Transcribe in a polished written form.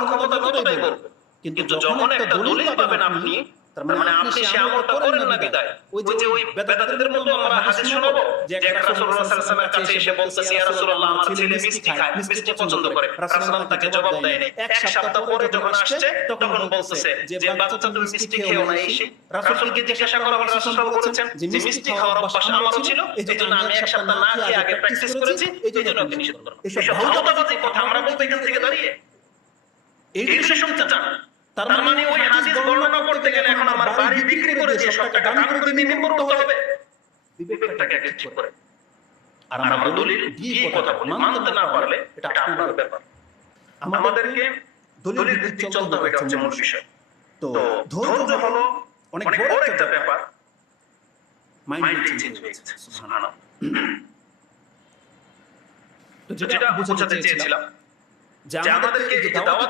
আমাদের ক্ষমতা ততটাই বলবে। কিন্তু যখন একটা দলিল পাবেন আপনি, তার মানে আপনি সে আমলটা করেন না বিদায় ওই যে ওই বেদাতের মতো আমরা হাদিস শোনাবো যে এক রাসূলুল্লাহ সাল্লাল্লাহু আলাইহি ওয়াসাল্লামের কাছে এসে বলতেছে, ইয়া রাসূলুল্লাহ আমার ছেলে মিষ্টি খায়, মিষ্টি পছন্দ করে। রাসূলুল্লাহ তাকে জবাব দেয়নি। এক সপ্তাহ পরে যখন আসছে তখন বলতেছে যে বাচ্চা তুমি মিষ্টি খেও না। এই রাসূলকে জিজ্ঞাসা করা হলো, রাসূল বলেছেন যে মিষ্টি খাওয়ার অভ্যাস আমারও ছিল, এজন্য আমি এক সপ্তাহ না খেয়ে আগে প্র্যাকটিস করেছি, এজন্য ওকে নিষেধ করব। এসব ভাওতাবাজি কথা আমরা বলতে এখান থেকে দাঁড়িয়ে এই যে শুনতে চান, তার মানে ওই হাদিস বর্ণনা করতে গেলে এখন আমার বাড়ি বিক্রি করে দিয়ে সব টাকা দান করে দিয়ে মেম্বার হতে হবে। বিবেকটাকে আগে ঠিক করে আর আমরা দলিল দিয়ে কথা বলি, মানতে না পারলে এটা আপনার ব্যাপার। আমাদেরকে দলিল ভিত্তিক চলতে হবে, এটা হচ্ছে মূল বিষয়। তো ধৈর্য হলো অনেক বড় একটা ব্যাপার। মাইন্ড চেঞ্জ হয়েছে, সুবহানাল্লাহ। তো যেটা বুঝাতে চেয়েছিলাম যে আমাদেরকে এই যে দাওয়াত